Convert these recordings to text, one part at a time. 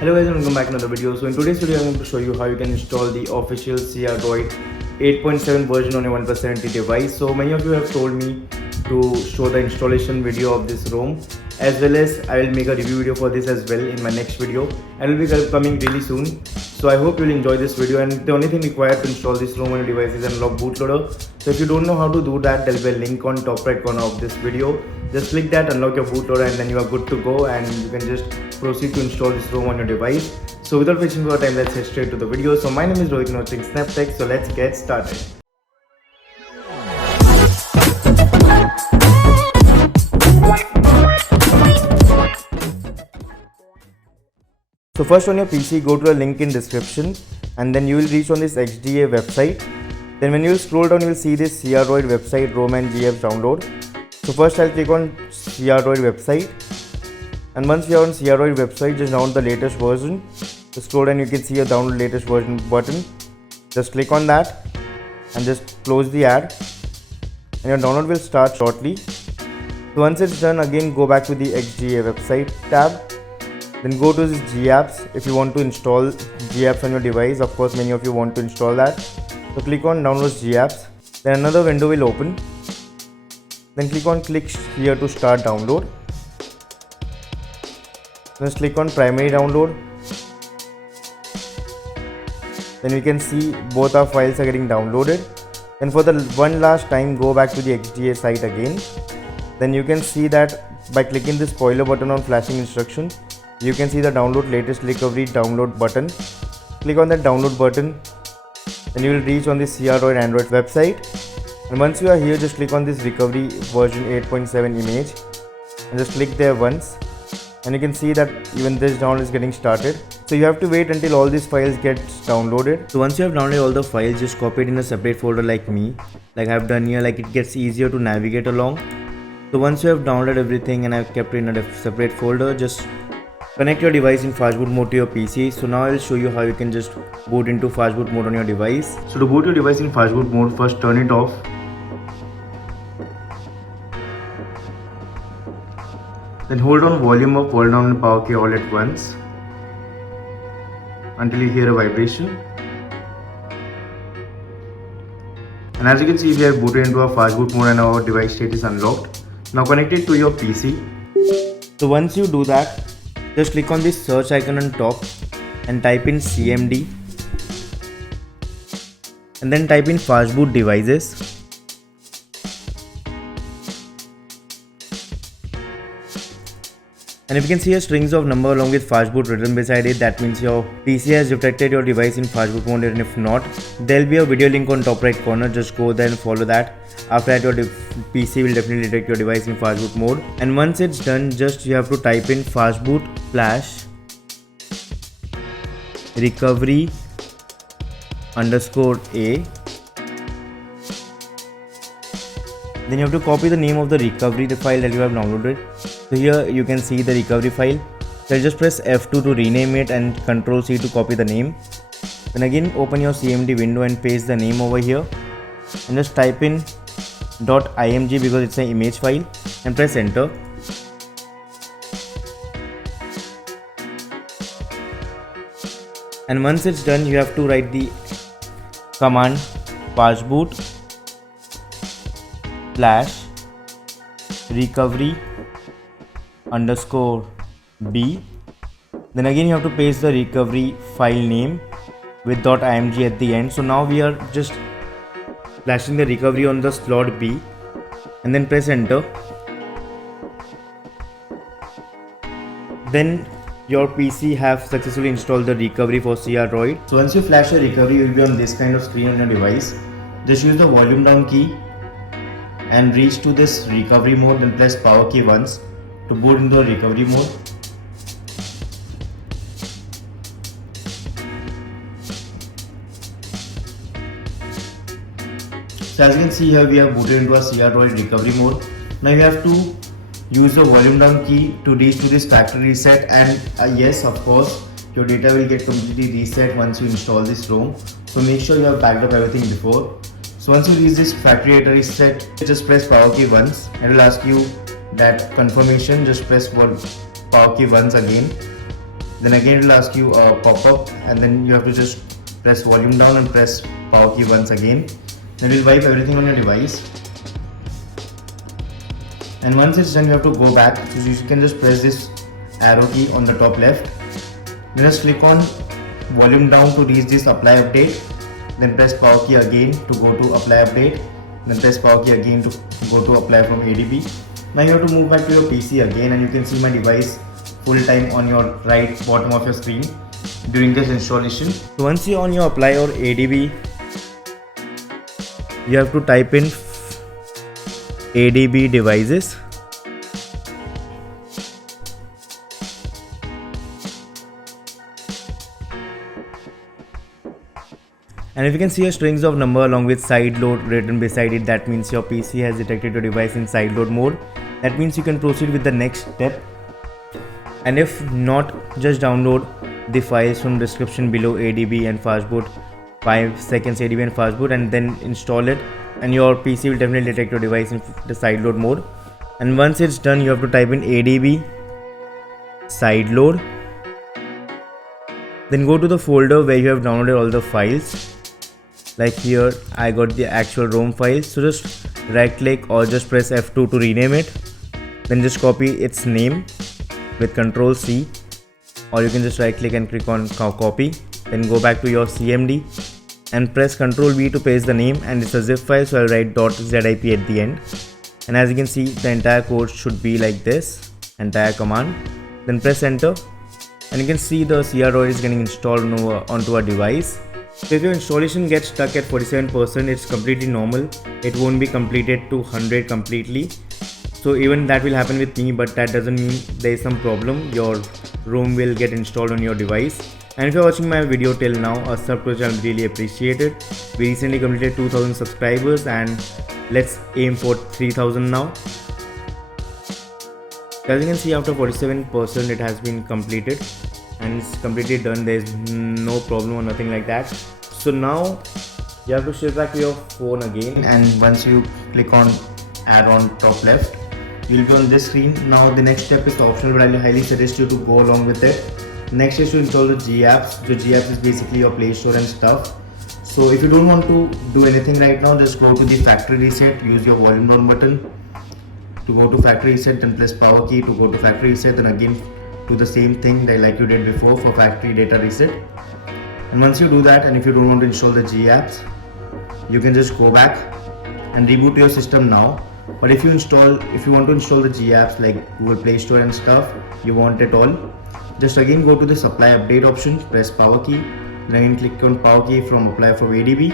Hello guys and welcome back to another video. So in today's video I'm going to show you how you can install the official CrDroid 8.7 version on your OnePlus 70 device. So many of you have told me to show the installation video of this ROM, as well as I will make a review video for this as well in my next video, and will be coming really soon. So I hope you'll enjoy this video, and the only thing required to install this ROM on your device is unlock bootloader. So if you don't know how to do that, there will be a link on top right corner of this video. Just click that, unlock your bootloader, and then you are good to go, and you can just proceed to install this ROM on your device. So without wasting more time, let's head straight to the video. So my name is Rohit and watching SnebTech, so let's get started. So first on your PC, go to the link in description, and then you will reach on this XDA website. Then when you scroll down, you will see this CrDroid website ROM and GF download. So first I'll click on CrDroid website, and once you are on CrDroid website, just download the latest version. Just scroll down, you can see a download latest version button. Just click on that and just close the ad, and your download will start shortly. So once it's done, again go back to the XDA website tab. Then go to this GApps if you want to install GApps on your device. Of course, many of you want to install that. So click on download GApps. Then another window will open. Then click here to start download. Just click on primary download. Then you can see both our files are getting downloaded. Then for the one last time, go back to the XDA site again. Then you can see that by clicking the spoiler button on flashing instructions, you can see the download latest recovery download button. Click on that download button, then you will reach on the CrDroid Android website. And once you are here, just click on this recovery version 8.7 image and just click there once, and you can see that even this download is getting started. So you have to wait until all these files get downloaded. So once you have downloaded all the files, just copy it in a separate folder like me, like I have done here. Like it gets easier to navigate along. So once you have downloaded everything and I've kept it in a separate folder, just connect your device in Fastboot Mode to your PC. So now I'll show you how you can just boot into Fastboot Mode on your device. So to boot your device in Fastboot Mode, first turn it off. Then hold on volume up, hold down and power key all at once until you hear a vibration. And as you can see, we have booted into our Fastboot Mode and our device state is unlocked. Now connect it to your PC. So once you do that, just click on this search icon on top and type in CMD, and then type in Fastboot devices. And if you can see a strings of number along with Fastboot written beside it, that means your PC has detected your device in Fastboot mode, and if not, there will be a video link on top right corner. Just go there and follow that. After that, your PC will definitely detect your device in Fastboot mode. And once it's done, just you have to type in Fastboot flash recovery _A. Then you have to copy the name of the recovery file that you have downloaded. So here you can see the recovery file. So just press F2 to rename it and Ctrl C to copy the name. Then again open your CMD window and paste the name over here, and just type in .img because it's an image file, and press enter. And once it's done, you have to write the command fastboot flash recovery _B. Then again you have to paste the recovery file name with .img at the end. So now we are just flashing the recovery on the slot B, and then press enter. Then your PC have successfully installed the recovery for CrDroid. So once you flash the recovery, you will be on this kind of screen on your device. Just use the volume down key and reach to this recovery mode, and press power key once to boot into the recovery mode. So as you can see here, we have booted into a CrDroid recovery mode. Now you have to use the volume down key to reach to this factory reset, and yes, of course, your data will get completely reset once you install this ROM. So make sure you have backed up everything before. So once you reach this factory data reset, just press power key once, and it will ask you that confirmation. Just press power key once again, Then again it will ask you a pop-up, and then you have to just press volume down and press power key once again. Then it will wipe everything on your device. And once it's done, you have to go back. So you can just press this arrow key on the top left. Then just click on volume down to reach this apply update. Then press power key again to go to apply update. Then press power key again to go to apply from ADB. Now you have to move back to your PC again, and you can see my device full time on your right bottom of your screen during this installation. So once you're on your apply or ADB, you have to type in ADB devices. And if you can see a strings of number along with side load written beside it, that means your PC has detected your device in side load mode. That means you can proceed with the next step. And if not, just download the files from description below, ADB and Fastboot, 5 seconds ADB and Fastboot, and then install it, and your PC will definitely detect your device in the side load mode. And once it's done, you have to type in ADB side load. Then go to the folder where you have downloaded all the files. Like here I got the actual ROM file, so just right click or just press F2 to rename it. Then just copy its name with Ctrl C, or you can just right click and click on copy. Then go back to your CMD and press Ctrl V to paste the name, and it's a zip file, so I'll write .zip at the end. And as you can see, the entire code should be like this, entire command. Then press enter, and you can see the CrDroid is getting installed onto a device. So if your installation gets stuck at 47%, it's completely normal. It won't be completed to 100 completely. So even that will happen with me, but that doesn't mean there is some problem. Your ROM will get installed on your device. And if you're watching my video till now, a sub to the channel, really appreciate it. We recently completed 2000 subscribers, and let's aim for 3000 now. As you can see, after 47% it has been completed, and it's completely done. There's no problem or nothing like that. So now you have to shift back to your phone again, and once you click on add on top left, you'll be on this screen. Now the next step is optional, but I highly suggest you to go along with it. Next is to install the GApps. The GApps is basically your Play Store and stuff. So if you don't want to do anything right now, just go to the factory reset, use your volume down button to go to factory reset, then press power key to go to factory reset, and again do the same thing that like you did before for factory data reset. And once you do that, and if you don't want to install the GApps, you can just go back and reboot your system now. But if you want to install the GApps like Google Play Store and stuff, you want it all, just again go to the supply update option, press power key, then again click on power key from apply from ADB,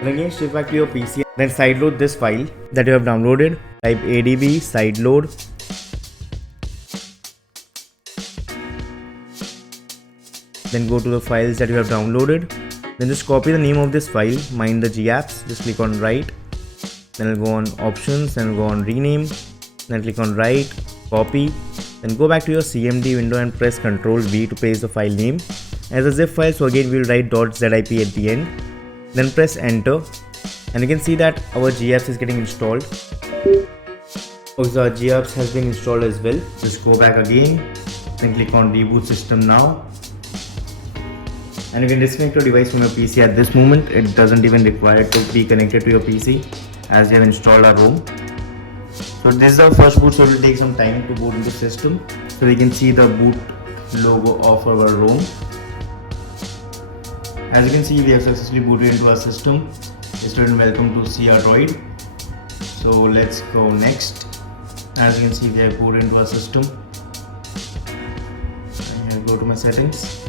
and again shift back to your PC. Then sideload this file that you have downloaded. Type ADB sideload. Then go to the files that you have downloaded. Then just copy the name of this file, mine the GApps. Just click on write. Then I'll go on options, then go on rename. Then click on write, copy. Then go back to your CMD window and press Ctrl V to paste the file name as a zip file. So again we'll write .zip at the end. Then press enter, and you can see that our GApps is getting installed. So our GApps has been installed as well. Just go back again, then click on reboot system now. And you can disconnect your device from your PC at this moment. It doesn't even require to be connected to your PC as you have installed our ROM. So this is our first boot, so it will take some time to boot into the system. So we can see the boot logo of our ROM. As you can see, we have successfully booted into our system. Student, welcome to CrDroid. So let's go next. As you can see, we have booted into our system. And here go to my settings.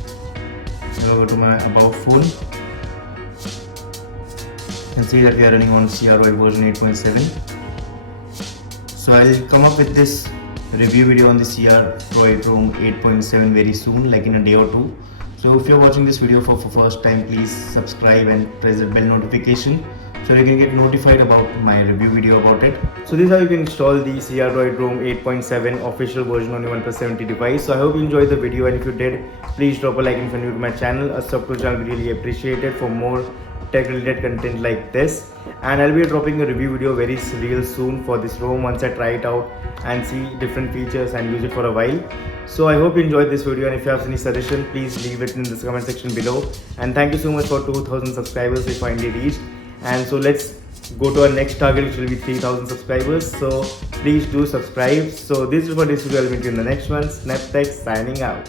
Now go to my about phone. You can see that we are running on CrDroid version 8.7. So I'll come up with this review video on the CrDroid ROM 8.7 very soon, like in a day or two. So if you're watching this video for first time, please subscribe and press the bell notification so you can get notified about my review video about it. So this is how you can install the CrDroid ROM 8.7 official version on your OnePlus 70 device. So I hope you enjoyed the video, and if you did, please drop a like, and if you're new to my channel, a sub to the channel, really appreciate it. For more tech related content like this, and I'll be dropping a review video very real soon for this ROM once I try it out and see different features and use it for a while. So I hope you enjoyed this video, and if you have any suggestion, please leave it in the comment section below. And thank you so much for 2000 subscribers we finally reached, and so let's go to our next target, which will be 3000 subscribers. So please do subscribe. So this is for this video. I'll meet you in the next one. SnebTech signing out.